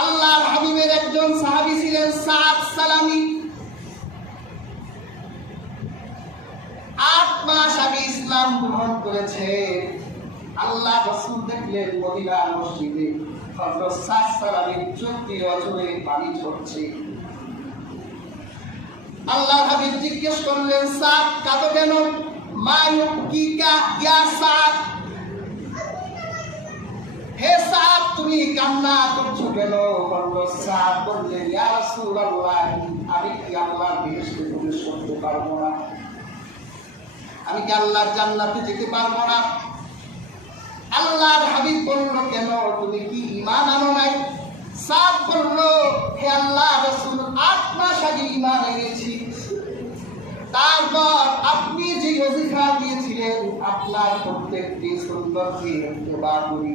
আল্লাহর হাবিবের একজন সাহাবী ছিলেন সাদ সালামি। আট মাস আগে ইসলাম গ্রহণ করেছে। আল্লাহ রসুল দেখলেন মদিনার মসজিদে চোখ দিয়ে পানি ঝরছে। আল্লাহ হাবিব জিজ্ঞেস করলেন, সাদ, কাঁদো কেন? মায়ুক কি কা ইয়া হে তুমি কান্না করছ কেন? বলল রাসূলুল্লাহ। আমি কি আল্লাহর বেহেশতে প্রবেশ করতে পারব না? আমি কি আল্লাহর জান্নাতে যেতে পারব না? আল্লাহর হাবিব বলল কেন? তুমি কি ঈমান আনো নাই? বলল, হে আল্লাহ ঈমান এনেছি। তারপর আপনি যে অধিকার দিয়েছিলেন, আপনার প্রত্যেকটি সুন্দরকে সেবা করি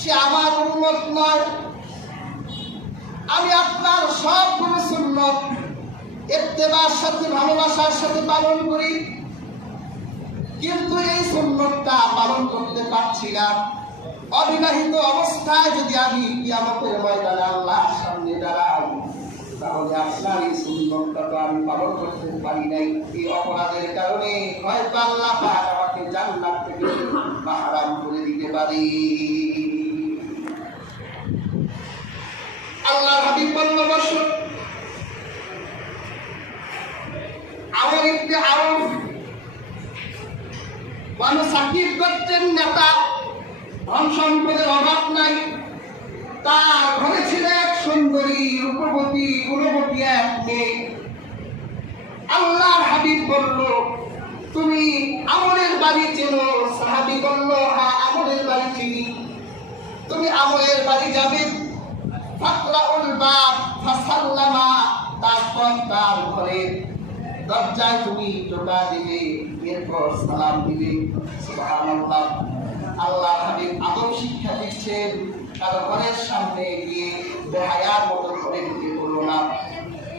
সে আমার উন্নত নয়। আমি আপনার সবগুলো সুন্নত এত্তেবার সাথে, ভালোবাসার সাথে পালন করি। কিন্তু এই সুন্নতটা পালন করতে পারছি না। অবিবাহিত অবস্থায় যদি আমি কিয়ামতের ময়দানে আল্লাহর সামনে দাঁড়াই, তাহলে আপনার এই সুন্নতটা তো আমি পালন করতে পারি নাই। এই অপরাধের কারণে হয়তো আল্লাহ আমাকে জান্নাত থেকে মাহারাম করে দিতে পারি। আল্লাহ হাবিব বলল বসো। আমার ইবনে আউফ বানু সাকিব গোত্রের নেতা, ধন সম্পদের অভাব নাই। তার ঘরে ছিল এক সুন্দরী রূপবতী, গুণবতী এক মেয়ে। আল্লাহর হাবিব বলল, তুমি আমলের বাড়ি চেনো? সাহাবি বলল হ্যাঁ আমলের বাড়ি চিনি। তুমি আমলের বাড়ি যাবে ফাকরাউল বাব তার তুমি টোকা দিবে এরপর আল্লাহ হাবিব আদব দিচ্ছেন কারও ঘরের সামনে গিয়ে বেহায়ার মতো ঘরে ঢুকে পড়ল না।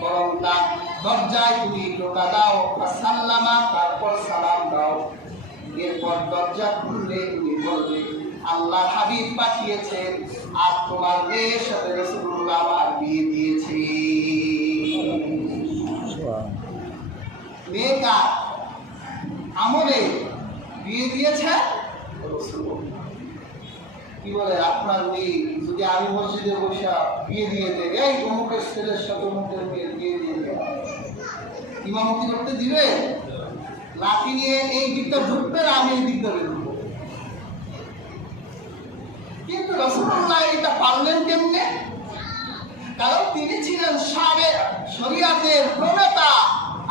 বরং তার দরজায় তুমি টোকা দাও তারপর সালাম দাও। এরপর দরজা খুললে তুমি আল্লাহ হাবিব পাঠিয়েছেন। আর তোমার মেয়ের সাথে বিয়ে আমলে বিয়ে দিয়েছে? কি বলে, আপনার মেয়ে, যদি আমি মসজিদে বসে বিয়ে দিয়ে দেয় এই অমুকের ছেলের সাথে অমুকের বিয়ে দিয়ে দেয় ইমামতি করতে দিবে? লাঠি নিয়ে এই দিকটা ঢুকবে আমি এই দিকটা কিন্তু রসুল্লাহ পারলেন কেমনে? কারণ তিনি ছিলেন সাবে শরিয়াতের প্রণেতা।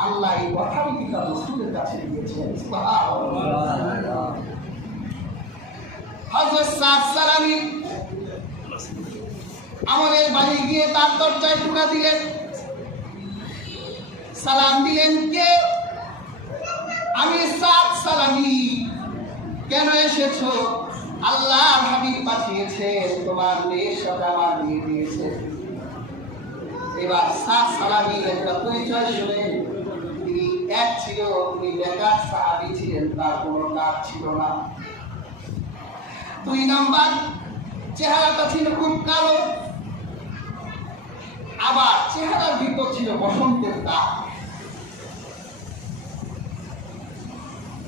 আল্লাহ এই কথাটি তার রসুলের কাছে দিয়েছেন। আমাদের বাড়ি গিয়ে তার দরজায় ঢুকা দিলেন। সালাম দিলেন, কে? আমি সাদ সালামি। কেন এসেছ? আল্লাহ হাবিব পাঠিয়েছে তোমার সাথে আমার বিয়ে দিয়েছে। এবার সাদ সালামি একটা পরিচয় শুনে তিনি এক ছিল তিনি বেকার সাহাবি ছিলেন, তার কোনো কাজ ছিল না। দুই নাম্বার, চেহারাটা ছিল খুব কালো। আবার চেহারার ভিতর ছিল বসন্তের দাগ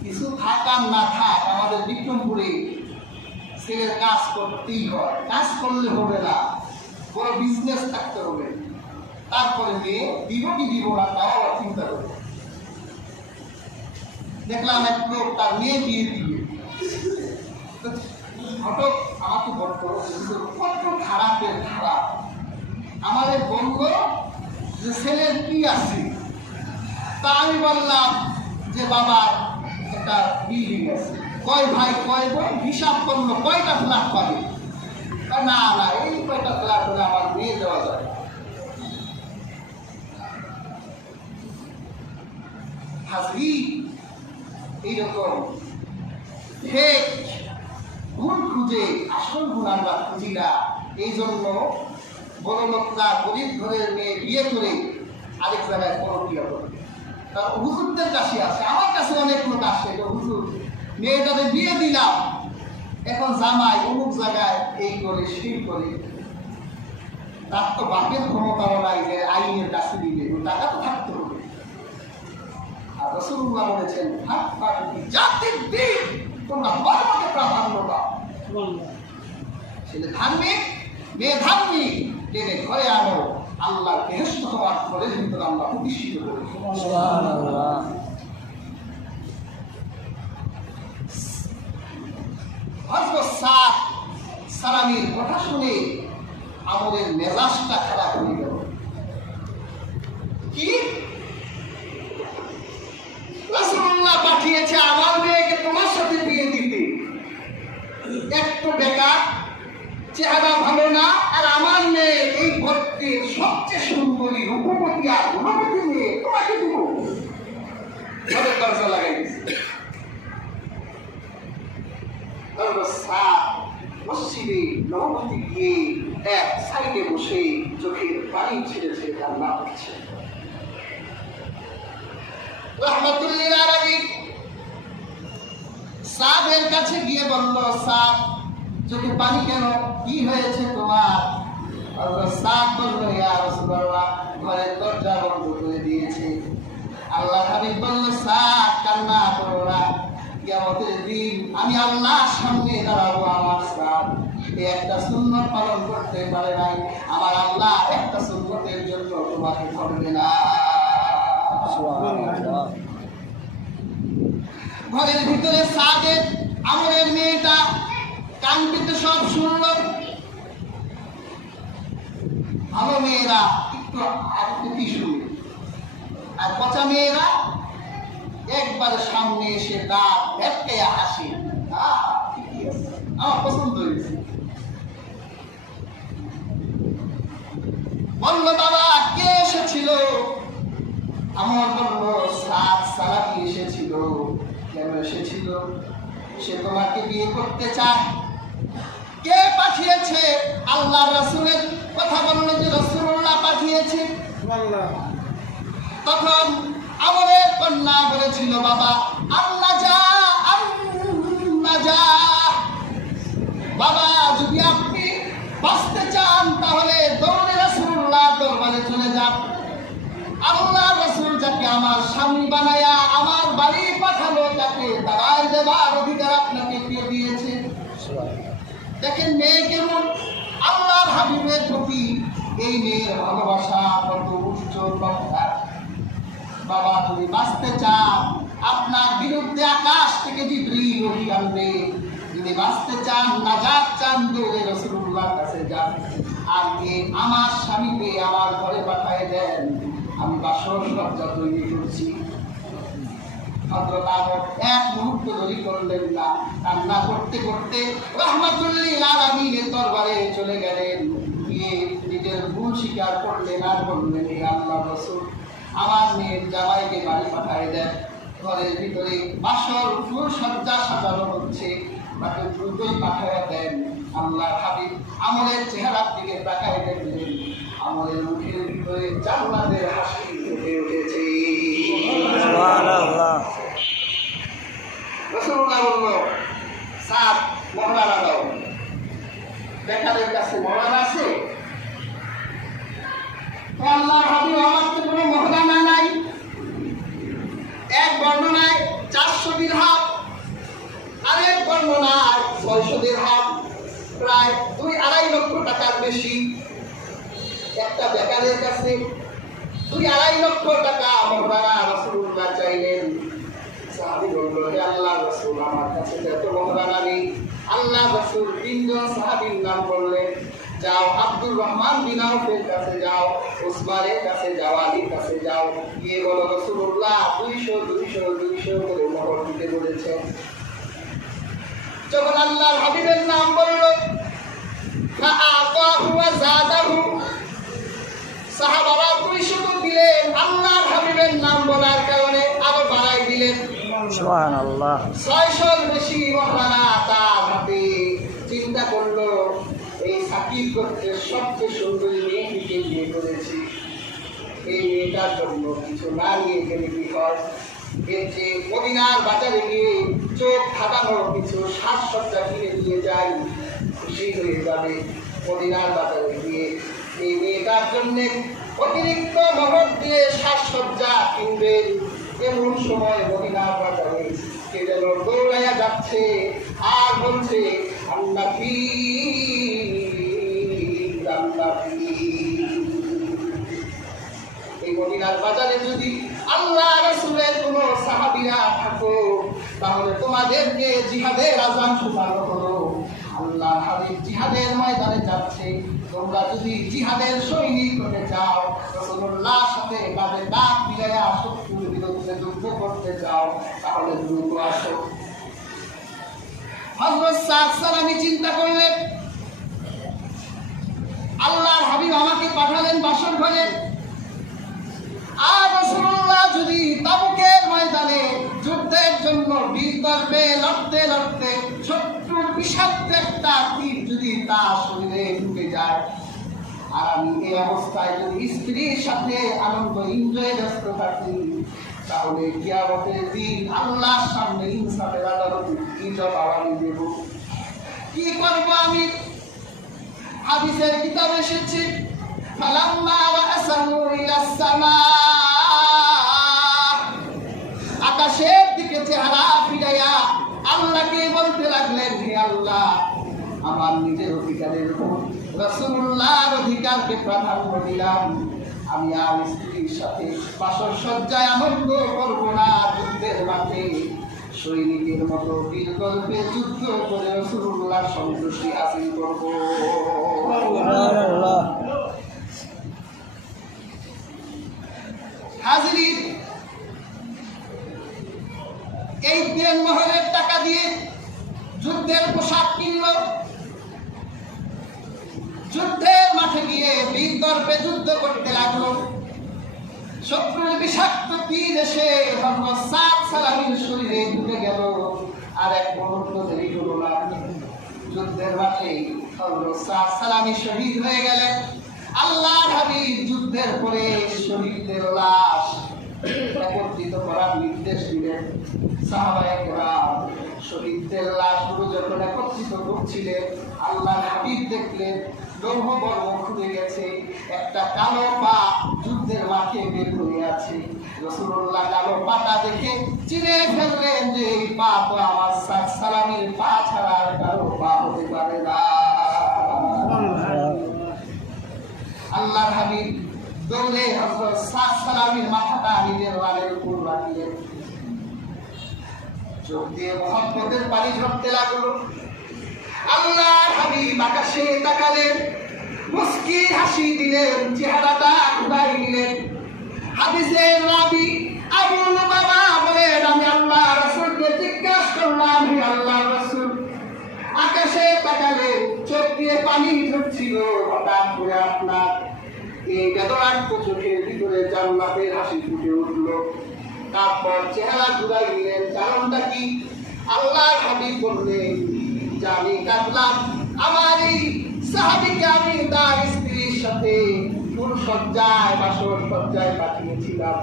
কিছু থাক আর না থাক, আমাদের বিক্রমপুরে ছেলের কাজ করতেই হয়? কাজ করলে হবে না। বিজনেস থাকতে হবে। তারপরে মেয়ে, দিব কি দিব না, তাও চিন্তা করবে। দেখলাম এক লোক তার মেয়ে দিবে। আমাকে কত খারাপের খারাপ। আমাদের বলল যে ছেলের কি আছে? তা আমি বললাম যে বাবার একটা বিল্ডিং আছে কয় ভাই, কয় বোন? হিসাব করল কয়টা ফ্ল্যাট পাবে না না, এই কয়টা ফ্ল্যাট হলে আমার বিয়ে দেওয়া যাবে? হাজরি, এইরকম। হে ভুল খুঁজে, আসল গুণ আমরা খুঁজি না। এই জন্য বড়লোকরা গরিব ঘরের মেয়ে বিয়ে করে আরেক জায়গায় পরকিয়া করবে তার হুজুরদের কাছে আসে। আমার কাছে অনেক লোক আসে হুজুর মেয়েটাকে বিয়ে দিলাম। এখন জামাই অমুক জায়গায় এই করে, সেই করে। তার তো বাপের ক্ষমতাও নাই যে আইনের কাছে দিবে। টাকা তো থাকতে হবে। আর রসুল্লাহ বলেছেন জাতির দিন তোমরা ধর্মকে প্রাধান্য দাও। ছেলে ধার্মিক মেয়ে ধার্মিক টেনে ঘরে আনো। আল্লাহ বেহস্ত তোমার ঘরের ভিতরে আমরা প্রতিষ্ঠিত করি। সাদ সালামির কথা শুনে আমাদের মেজাজটা খারাপ হয়ে গেল। কি? রাসূলুল্লাহ পাঠিয়েছে আমার মেয়েকে তোমার সাথে বিয়ে দিতে। একটু বেকার, চেহারা ভালো না, আর আমার মেয়ে এই ভর্তির সবচেয়ে সুন্দরী রূপবতী আর গুণবতী মেয়ে তোমাকে দিব। লাগাই সাদ মসজিদে নবমী গিয়ে এক সাইডে বসে চোখের পানি ছেড়ে ছেড়ে কান্না করছে। রহমতুল্লিল আলামিন। সাদের কাছে গিয়ে বলল সাদ চোখে পানি কেন? কি হয়েছে তোমার? দরজা বন্ধ করে দিয়েছে। আল্লাহ হাবিব বলল সাদ কান্না করো না। কিয়ামতের দিন আমি আল্লাহর সামনে দাঁড়াবো আমার এই একটা সুন্নত পালন করতে পারে নাই। আমার আল্লাহ একটা সুন্নতের জন্য তোমাকে করবে না। ঘরের ভিতরে সাদের আমরের মেয়েটা পেতে সব শুনল। ভালো মেয়েরা, একটু আকৃতি শুনে আর পচা মেয়েরা একবার সামনে এসে দাঁত ভেটকাইয়া হাসি। আমার পছন্দ হয়েছে। বলল বাবা কে এসেছিল? আমার বলল সাত সালাকি এসেছিল। কেন এসেছিল? সে তোমাকে বিয়ে করতে চায়। কে পাঠিয়েছে? আল্লাহ রাসূলের কথা বলল যে রাসূলুল্লাহ পাঠিয়েছে। তখন আমরের কন্যা বলেছিল, বাবা, আল্লাহ যা আল্লাহ যা। বাবা, যদি আপনি বাঁচতে চান, তাহলে দৌড়ে রাসূলুল্লাহ দরবারে চলে যান। আল্লাহ রসুল যাকে আমার স্বামী বানায়া আমার বাড়ি পাঠালো, তাকে দাঁড়ায় দেবার অধিকার আপনাকে কে দিয়েছে? দেখেন মেয়ে কেমন? আল্লাহর হাবিবের প্রতি এই মেয়ের ভালোবাসা কত উচ্চ কথা বাবা, তুমি বাঁচতে চান আপনার বিরুদ্ধে আকাশ থেকে জিব্রিল ওহী আনবে। যদি বাঁচতে চান, নাজাত চান দৌড়ে রসুল্লাহর কাছে যান। আর কে আমার স্বামীকে আমার ঘরে পাঠায় দেন, আমি বাসর সজ্জা তৈরি করছি। এক মুহূর্ত দেরি করলেন না। কান্না করতে করতে রহমাতুল্লিল আলামিনের দরবারে চলে গেলেন। গিয়ে নিজের ভুল স্বীকার করলেন আর বললেন আল্লাহ রসুল আমার মেয়ের জামাইকে বাড়ি পাঠায় দেন। ঘরের ভিতরে বাসর ফুল সজ্জা সাজানো হচ্ছে। তাকে দ্রুতই পাঠায় দেন। আল্লাহ হাবিব আমলের চেহারার দিকে তাকায় দেখলেন আমলের মুখের ভিতরে জান্নাতের হাসি ফুটে উঠেছে। রসুল্লাহ বলল সাত মহলানা দাও দেখাদের কাছে মহলানা আছে? হাবিব, আমার তো কোনো মহলানা নাই, এক বর্ণনায় চারশো দিরহাম আরেক বর্ণনায় ছয়শো দিরহাম প্রায় দুই আড়াই লক্ষ টাকার বেশি। একটা বেকারের কাছে দুই আড়াই লক্ষ টাকা মহলানা রসুল্লাহ চাইলেন। সাহাবি বলল আল্লাহ রসুল, আমার কাছে তো এত নেই। আল্লাহ রসুল তিনজন সাহাবির নাম বললেন যাও আব্দুর রহমান বিনাউকের কাছে যাও উসমানের কাছে যাও আলীর কাছে যাও। গিয়ে বলো রসুল্লাহ দুইশো দুইশো দুইশো করে নগর দিতে বলেছেন। যখন আল্লাহর হাবিবের নাম বলল সাহাবারা বেশি মহানা করতে সবচেয়ে সুন্দরী মেয়েটিকে বিয়ে করেছি। এই মেয়েটার জন্য কিছু না নিয়ে গেলে কি হয়? এর যে মদিনার বাজারে গিয়ে চোখ খাটানোর কিছু সাজসজ্জা কিনে দিয়ে যাই খুশি হয়ে যাবে মদিনার বাজারে গিয়ে। এই মেয়েটার জন্য অতিরিক্ত নগদ দিয়ে সাজসজ্জা কিনবেন এমন সময় মদিনার বাজারে কে যেন দৌড়াইয়া যাচ্ছে আর বলছে, আল্লাহ মদিনার বাজারে যদি আল্লাহ রসুলের কোন সাহাবিরা থাকো, তাহলে তোমাদেরকে জিহাদের আজান শোনানো হলো আল্লাহ হাবিব জিহাদের ময়দানে যাচ্ছে। তোমরা যদি জিহাদের সৈনিক হতে চাও রসুল্লাহ সাথে তাদের ডাক মিলাইয়া শত্রুর বিরুদ্ধে যুদ্ধ করতে চাও, তাহলে দ্রুত আসো। হজরত সাদ সালামি চিন্তা করলেন, আল্লাহর হাবিব আমাকে পাঠালেন বাসর ঘরে আর রাসূলুল্লাহ যদি তাবুকের ময়দানে যুদ্ধের জন্য বীর গর্বে লড়তে লড়তে শত্রুর বিষাক্ত একটা তীর যদি তার শরীরে ঢুকে যায়। আর আমি এই অবস্থায় যদি স্ত্রীর সাথে আনন্দ এনজয় ব্যস্ত থাকি, তাহলে কিয়ামতের দিন আল্লাহর সামনে ইনসাফের আদালতে কি জবাব আমি দেব। কি করব আমি? হাদিসের কিতাব এসেছে, ফালাম্মা ওয়াসালু ইলাস সামা নিজের অধিকারের উপর রসুল্লাহর অধিকারকে প্রাধান্য দিলাম। আমি আর স্ত্রীর সাথে বাসর সজ্জায় আনন্দ করব না যুদ্ধের মাঠে। সৈনিকের মতো বিকল্পে যুদ্ধ করে রসুল্লাহ সন্তুষ্টি হাসিল করব। শহীদ হয়ে গেলেন। আল্লাহর হাবিব যুদ্ধের পরে শহীদদের লাশ একত্রিত করার নির্দেশ দিলেন। সাহাবায়ে কেরাম শহীদদের লাশগুলো যখন একত্রিত করছিলেন, আল্লাহর হাবিব দেখলেন, লৌহ খুলে গেছে, একটা কালো পা যুদ্ধের মাঠে বের হয়ে আছে। আল্লাহর হাবিব দৌড়ে সাদ সালামির মাথাটা নিজের রানের উপর রাখলেন চোখ দিয়ে মহব্বতের পানি ঝরতে লাগল। আল্লাহর হাবিব আকাশে তাকালেন মুস্কি হাসি দিলেন, চেহারাটা ঘুরাই দিলেন। হাদিসে রাবি আবুল বাবা বলেন আমি আল্লাহ রাসূলকে জিজ্ঞাসা করলাম হে আল্লাহ রাসূল। আকাশে তাকালেন চোখ দিয়ে পানি ঝরছিল হঠাৎ করে আপনার এই বেদনাক্ত চোখের ভিতরে জান্নাতের হাসি ফুটে উঠল। তারপর চেহারা ঘুরাই দিলেন কারণটা কি? আল্লাহর হাবিব বললেন যে আমি কাঁদলাম আমার এই সাহাবিকে আমি তার স্ত্রীর সাথে সজ্জায় বাসর সজ্জায় পাঠিয়েছিলাম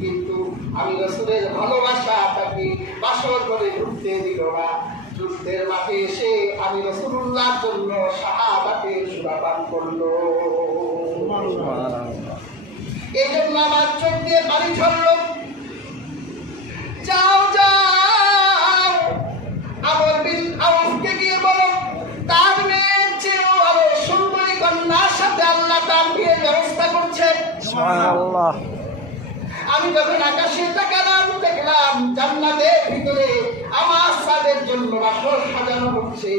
কিন্তু আমি রসুলের ভালোবাসা তাকে বাসর করে ঢুকতে দিল না। যুদ্ধের মাঠে এসে আমি রসুল্লাহর জন্য শাহাদাতে সুরাপান করল। এই জন্য আমার চোখ দিয়ে বাড়ি ঝরলো। যাও করছেন আমি যখন আকাশে তাকালাম দেখলাম জান্নাতের ভিতরে আমার সাদের জন্য বাসর সাজানো হচ্ছে।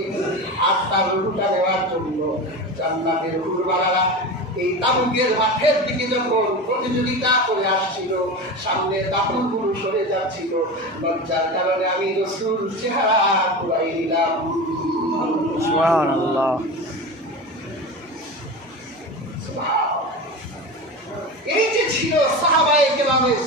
আর তার রুটা দেওয়ার জন্য জান্নাতের হুরবালারা এই তাবুকের মাঠের দিকে যখন প্রতিযোগিতা করে আসছিল সামনে কাপড়গুলো সরে যাচ্ছিল লজ্জার কারণে আমি রসুল চেহারা ঘুরাই দিলাম সুবহান আল্লাহ এই যে ছিল সাহাবায়ে কেরামের